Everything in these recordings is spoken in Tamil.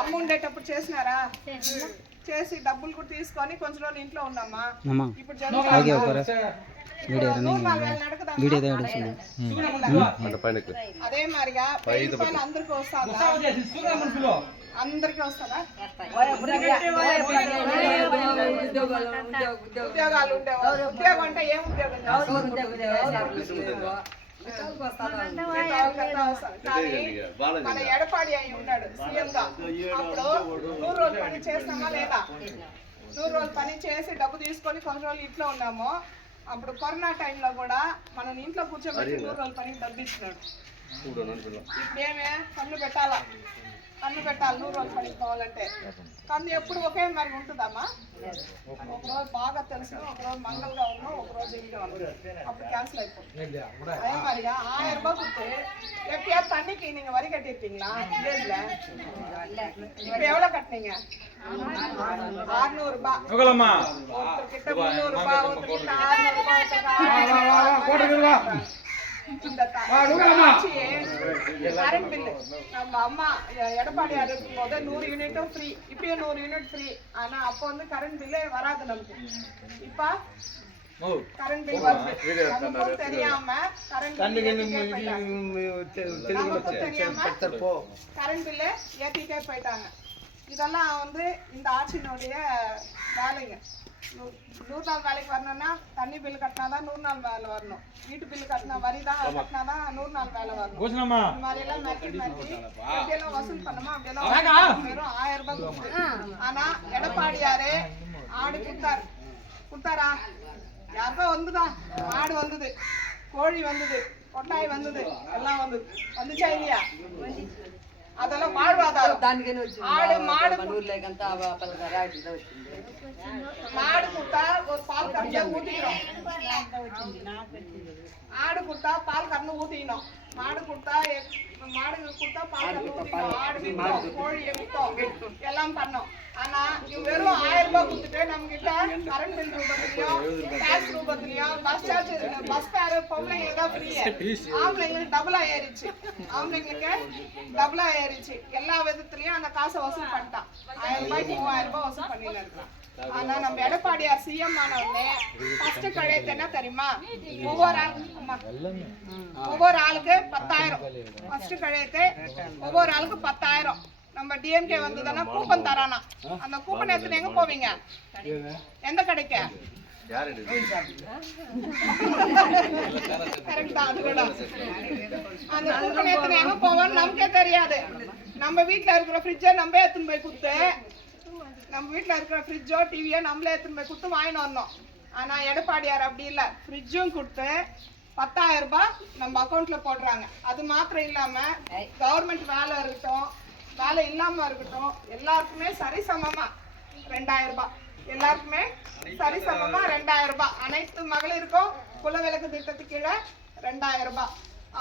అమ్మ ఉండేటప్పుడు చేసినారా? చేసి డబ్బులు కూడా తీసుకొని కొంచెం రోజులు ఇంట్లో ఉన్నామా? ఇప్పుడు అదే మరిగా అందరికి వస్తుందా? అందరికి వస్తుందా? ఉద్యోగాలు ఉండేవాళ్ళు. ఉద్యోగం అంటే ఏం ఉద్యోగం? మన ఎడపాడి అయి ఉన్నాడు సీఎం గా. అప్పుడు 100 రోజులు పని చేస్తామా లేదా? 100 రోజులు పని చేసి డబ్బు తీసుకొని కొన్ని రోజులు ఇంట్లో ఉన్నాము. అప్పుడు కరోనా టైంలో కూడా మనం ఇంట్లో కూర్చోబెట్టి 100 రోజులు పని డబ్బు ఇచ్చినాడు. ఇప్పుడేమే కన్ను పెట్టాలా? కన్ను పెట్టాలి 100 రోజులు పనికి పోవాలంటే. కన్ను ఎప్పుడు ఒకే మరి ఉంటుందమ్మా? ఒకరోజు బాగా తెలుసు, ఒకరోజు మంగళగా ఉన్నాం, ఒకరోజు ఇంట్లో ఉన్నాం, అప్పుడు క్యాన్సిల్ అయిపోతుంది. அதே மாதிரியா 1000 ரூபாய் கொடுத்து எப்பயாவது தண்ணிக்கு நீங்க வரி கட்டிருப்பீங்களா? வில்லேஜ்ல இப்ப எவ்வளவு கட்டினீங்க? 600 ரூபாய். ஒருத்தர்கிட்ட 300 ரூபாய், ஒருத்தர்கிட்ட 600 ரூபாய். கரண்ட் பில்லு நம்ம அம்மா எடப்பாடியார் இருக்கும் போது 100 யூனிட்டும் ஃப்ரீ. இப்பயும் 100 யூனிட் ஃப்ரீ. ஆனா அப்போ வந்து கரண்ட் பில்லே வராது நமக்கு. இப்ப கரண்ட் பில் வருது. நமக்கு தெரியாம கரண்ட் பில்ல ஏத்திட்டே போயிட்டாங்க. இதெல்லாம் வந்து இந்த ஆட்சியினுடைய வேலைங்க. 100 நாள் வேலைக்கு வரணும்னா தண்ணி பில் கட்டினாதான் 100 நாள் வேலை வரணும். வீட்டு பில்லு கட்டினா வரி தான் கட்டினாதான் 100 நாள் வேலை வரணும். இந்த மாதிரி எல்லாம் மிரட்டி எப்படியெல்லாம் வசூல் பண்ணணுமா அப்படியெல்லாம் வெறும் 1000 ரூபாய் கொடுத்து. ஆனா எடப்பாடியாரு ஆடு கொடுத்தாரா? யாருக்கோ வந்துதான். ஆடு வந்தது, கோழி வந்தது, கொட்டாய் வந்தது, எல்லாம் வந்தது. வந்துச்சா இல்லையா? அதெல்லாம் வாழ்வாதாரம். ஆடு மாடு மாடு கொடுத்தா ஒரு பால் கறந்து ஊத்திக்கிறோம். ஆடு கொடுத்தா பால் கறந்து ஊத்திக்கணும். மாடு கொடுத்தா பால் கறந்து ஊத்திக்கணும். ஆடு விற்கும், கோழியை விற்கும், எல்லாம் பண்ணோம். ஆனா வெறும் 1000 ரூபாய் கொடுத்துட்டு நம்ம கிட்ட கரண்ட் பில் ரூபத்திலயும் டாக்ஸ் ரூபத்திலயும் பஸ் ஃபேர் பொம்பளைங்களுக்கு தான் ஃப்ரீ. ஆம்பளைங்களுக்கு டபுளா ஏறிச்சு. எல்லா விதத்திலயும் அந்த காசை வசூல் பண்ணிட்டான். 1000 ரூபாய்க்கு 3000 ரூபாய் வசூல் பண்ணிட்டு இருக்கான். ஆனா நம்ம எடப்பாடியார் சிஎம் ஆன உடனே ஃபர்ஸ்ட் கடையத்து என்ன தெரியுமா? ஒவ்வொரு ஆளுக்கு 10,000. ஃபர்ஸ்ட் கடையத்து ஒவ்வொரு ஆளுக்கு 10,000. நம்ம டிஎம்கே வந்ததுன்னா கூப்பன் தரானா? அந்த கூப்பன் எடுத்துட்டு எங்க போவீங்க? எந்த கடைக்கு? அந்த கூப்பன் எடுத்துட்டு எங்க போவோம்னு நமக்கே தெரியாது. நம்ம வீட்டுல இருக்கிற ஃப்ரிட்ஜை நம்ம எடுத்துன்னு போய் கொடுத்து, நம்ம வீட்டுல இருக்கிற ஃப்ரிட்ஜோ டிவியோ நம்மளே எடுத்துன்னு போய் கொடுத்து வாங்கிட்டு வரணும். ஆனா எடப்பாடியார் அப்படி இல்லை. ஃப்ரிட்ஜும் கொடுத்து 10,000 ரூபாய் நம்ம அக்கௌண்ட்ல போடுறாங்க. அது மாத்திரம் இல்லாம கவர்மெண்ட் வேலை இருக்கட்டும், வேலை இல்லாம இருக்கட்டும், எல்லாருக்குமே சரிசமமா 2000 ரூபாய். எல்லாருக்குமே சரிசமமா 2000 ரூபாய். அனைத்து மகளிருக்கும் குலவிளக்கு திட்டத்துக்கு கீழே 2000 ரூபாய்.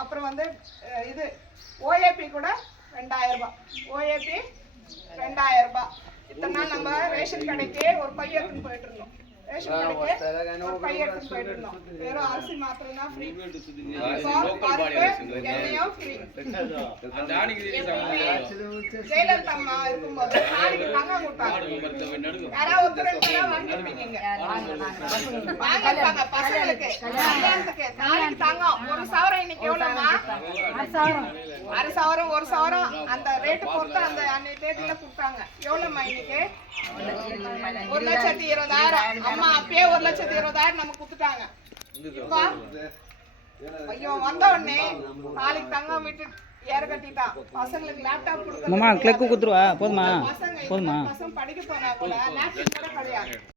அப்புறம் வந்து இது ஓஏபி கூட 2000 ரூபாய். ஓஏபி 2000 ரூபாய். இத்தனை நாள் நம்ம ரேஷன் கடைக்கு ஒரு பை எடுத்துன்னு போயிட்டு இருந்தோம். ரேஷன் கடைக்கு ஒரு பை எடுத்துன்னு போயிட்டு இருந்தோம். வெறும் அரிசி மாத்திரம் தான் ஃப்ரீ. எண்ணெயும் ஃப்ரீ. ஜெயலலிதா அம்மா இருக்கும்போது தாலிக்கு தங்கம் கொடுத்தாங்க. யாராவது ஒருத்தர் வாங்கிருப்பீங்க. வாங்கிருப்பாங்க பசங்களுக்கு கல்யாணத்துக்கு தாலிக்கு தங்கம். 1 சவரம் இன்னைக்கு எவ்வளவுமா? 6 சவரம் 1 சவரம் அந்த ரேட்டு பொறுத்து அந்த அன்னைக்கு தேதியில கொடுத்தாங்க. எவ்வளவுமா இன்னைக்கு? 1,20,000. அம்மா அப்பயே 1,20,000 நமக்கு கொடுத்துட்டாங்க. இப்ப ஐயோ வந்த உடனே நாளைக்கு தங்கம் விட்டு ஏற கட்டிட்டான். பசங்களுக்கு லேப்டாப் கொடுக்க பசங்க படிக்க போனா கூட லேப்டாப் கூட கிடையாது.